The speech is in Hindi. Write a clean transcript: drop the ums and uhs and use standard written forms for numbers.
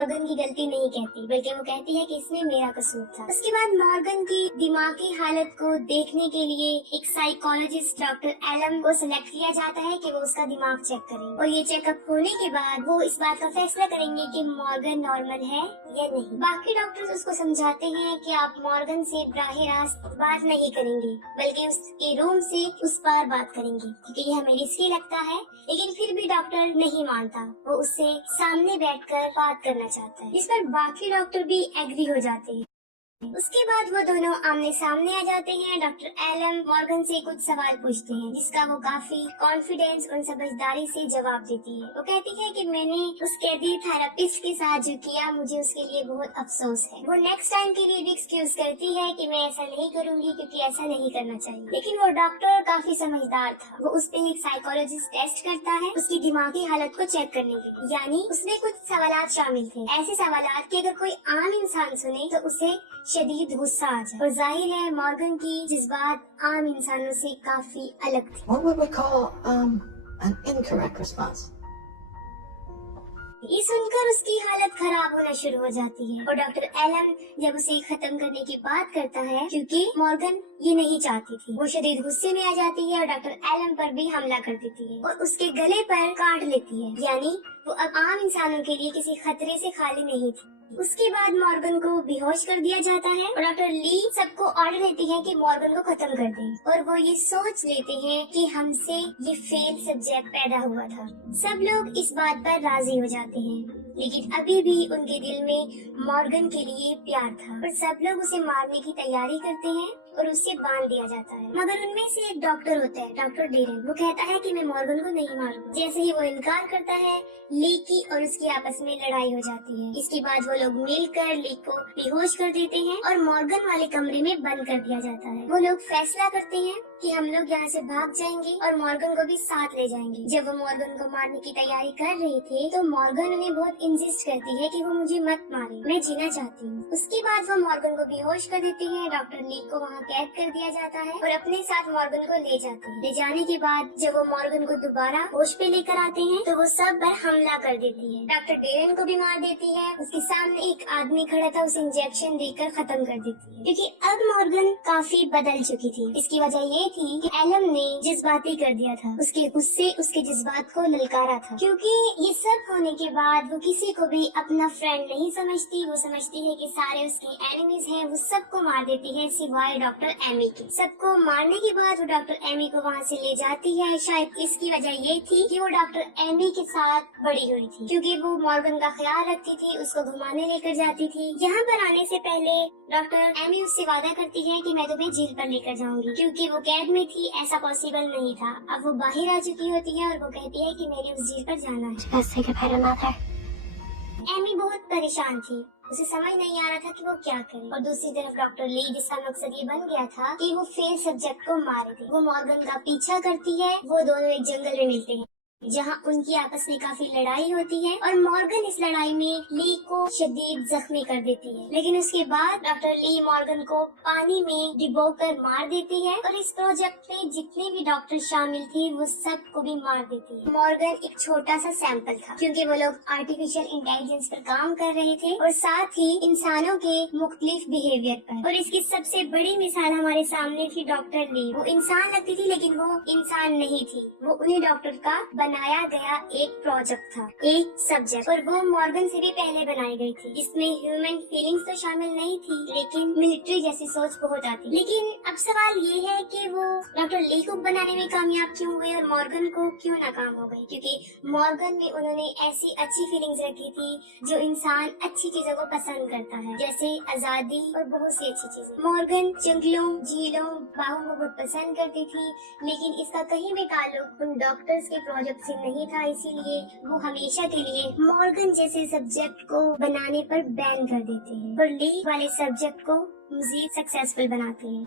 मॉर्गन की गलती नहीं कहती, बल्कि वो कहती है कि इसमें मेरा कसूर था। उसके बाद मॉर्गन की दिमागी हालत को देखने के लिए एक साइकोलॉजिस्ट डॉक्टर एलम को सिलेक्ट किया जाता है कि वो उसका दिमाग चेक करें, और ये चेकअप होने के बाद वो इस बात का फैसला करेंगे कि मॉर्गन नॉर्मल है या नहीं। बाकी डॉक्टर्स उसको समझाते हैं कि आप मॉर्गन से बराह रास्त बात नहीं करेंगे, बल्कि उसके रूम से उस पार बात करेंगे, क्योंकि ये हमें रिस्की लगता है। लेकिन फिर भी डॉक्टर नहीं मानता, वो उससे सामने बैठकर बात करना चाहता है, जिस पर बाकी डॉक्टर भी एग्री हो जाते हैं। उसके बाद वो दोनों आमने सामने आ जाते हैं। डॉक्टर एलम मॉर्गन से कुछ सवाल पूछते हैं, जिसका वो काफी कॉन्फिडेंस और समझदारी से जवाब देती है। वो कहती है कि मैंने उस कैदी थेरेपिस्ट के साथ जो किया, मुझे उसके लिए बहुत अफसोस है। वो नेक्स्ट टाइम के लिए भी एक्सक्यूज करती है कि मैं ऐसा नहीं करूंगी, क्योंकि ऐसा नहीं करना चाहिए। लेकिन वो डॉक्टर काफी समझदार था। वो उस पे एक साइकोलॉजिस्ट टेस्ट करता है उसकी दिमागी हालत को चेक करने के लिए। यानी उसमें कुछ सवालात शामिल थे, ऐसे सवालात कि अगर कोई आम इंसान सुने तो उसे शदीद गुस्सा आ जाए। और जाहिर है मॉर्गन की जज्बात आम इंसानों से काफी अलग थे। What would we call an incorrect response? ये सुनकर उसकी हालत खराब होना शुरू हो जाती है, और डॉक्टर एलन जब उसे खत्म करने की बात करता है, क्योंकि मॉर्गन ये नहीं चाहती थी, वो शदीद गुस्से में आ जाती है और डॉक्टर एलन पर भी हमला कर देती है और उसके गले पर काट लेती है। यानी वो अब आम इंसानों के लिए किसी खतरे से खाली नहीं थी। उसके बाद मॉर्गन को बेहोश कर दिया जाता है और डॉक्टर ली सबको ऑर्डर देती है कि मॉर्गन को खत्म कर दें, और वो ये सोच लेते हैं कि हमसे ये फेल सब्जेक्ट पैदा हुआ था। सब लोग इस बात पर राजी हो जाते हैं, लेकिन अभी भी उनके दिल में मॉर्गन के लिए प्यार था और सब लोग उसे मारने की तैयारी करते हैं और उससे बांध दिया जाता है। मगर उनमें से एक डॉक्टर होता है, डॉक्टर डेरन। वो कहता है कि मैं मॉर्गन को नहीं मारूंगा। जैसे ही वो इनकार करता है, ली की और उसकी आपस में लड़ाई हो जाती है। इसके बाद वो लोग मिलकर ली को बेहोश कर देते हैं और मॉर्गन वाले कमरे में बंद कर दिया जाता है। वो लोग फैसला करते हैं कि हम लोग यहाँ से भाग जाएंगे और मॉर्गन को भी साथ ले जाएंगे। जब वो मॉर्गन को मारने की तैयारी कर रहे थे, तो मॉर्गन उन्हें बहुत इंसिस्ट करती है कि वो मुझे मत मारे, मैं जीना चाहती हूँ। उसके बाद वो मॉर्गन को बेहोश कर देती है। डॉक्टर ली को वहाँ कैद कर दिया जाता है और अपने साथ मॉर्गन को ले जाते हैं। ले जाने के बाद जब वो मॉर्गन को दोबारा होश पे लेकर आते हैं, तो वो सब पर हमला कर देती है। डॉक्टर डेरन को भी मार देती है। उसके सामने एक आदमी खड़ा था, उसे इंजेक्शन देकर खत्म कर देती है, क्योंकि अब मॉर्गन काफी बदल चुकी थी। इसकी वजह ये थी कि एलम ने जज्बाती कर दिया था, उसके गुस्से उसके जज्बात को ललकारा था। क्योंकि ये सब होने के बाद वो किसी को भी अपना फ्रेंड नहीं समझती। वो समझती है कि सारे उसके एनिमीज हैं। वो सबको मार देती है सिवाय डॉक्टर एमी के। सबको मारने के बाद वो डॉक्टर एमी को वहाँ से ले जाती है। शायद इसकी वजह ये थी कि वो डॉक्टर एमी के साथ बड़ी हुई थी, क्योंकि वो मॉर्गन का ख्याल रखती थी, उसको घुमाने लेकर जाती थी। यहाँ पर आने से पहले डॉक्टर एमी उससे वादा करती है कि मैं तुम्हें जेल पर लेकर जाऊंगी, क्योंकि वो कैद में थी, ऐसा पॉसिबल नहीं था। अब वो बाहर आ चुकी होती है और वो कहती है कि मैंने उस जेल पर जाना है। एमी बहुत परेशान थी, उसे समझ नहीं आ रहा था कि वो क्या करे। और दूसरी तरफ डॉक्टर ली, जिसका मकसद ये बन गया था कि वो फेल सब्जेक्ट को मारे थे, वो मॉर्गन का पीछा करती है। वो दोनों एक जंगल में मिलते हैं, जहाँ उनकी आपस में काफी लड़ाई होती है और मॉर्गन इस लड़ाई में ली को शदीद जख्मी कर देती है। लेकिन उसके बाद डॉक्टर ली मॉर्गन को पानी में डुबोकर मार देती है और इस प्रोजेक्ट में जितने भी डॉक्टर शामिल थे वो सब को भी मार देती है। मॉर्गन एक छोटा सा सैंपल था, क्योंकि वो लोग आर्टिफिशियल इंटेलिजेंस पर काम कर रहे थे और साथ ही इंसानों के मुख्तलिफ बिहेवियर पर। और इसकी सबसे बड़ी मिसाल हमारे सामने थी डॉक्टर ली। वो इंसान लगती थी, लेकिन वो इंसान नहीं थी। वो उन्हीं डॉक्टर का बनाया गया एक प्रोजेक्ट था, एक सब्जेक्ट, और वो मॉर्गन से भी पहले बनाई गई थी। इसमें ह्यूमन फीलिंग्स तो शामिल नहीं थी, लेकिन मिलिट्री जैसी सोच बहुत आती। लेकिन अब सवाल ये है कि वो डॉक्टर ली को बनाने में कामयाब क्यों हुए और मॉर्गन को क्यों नाकाम हो गई? क्योंकि मॉर्गन में उन्होंने ऐसी अच्छी फीलिंग्स रखी थी जो इंसान अच्छी चीजों को पसंद करता है, जैसे आजादी और बहुत सी अच्छी चीजें। मॉर्गन जंगलों, झीलों, बाहों को बहुत पसंद करती थी, लेकिन इसका कहीं भी ताल्लुक उन डॉक्टर्स के प्रोजेक्ट से नहीं था। इसीलिए वो हमेशा के लिए मॉर्गन जैसे सब्जेक्ट को बनाने पर बैन कर देते हैं और ली वाले सब्जेक्ट को मजीद सक्सेसफुल बनाते हैं।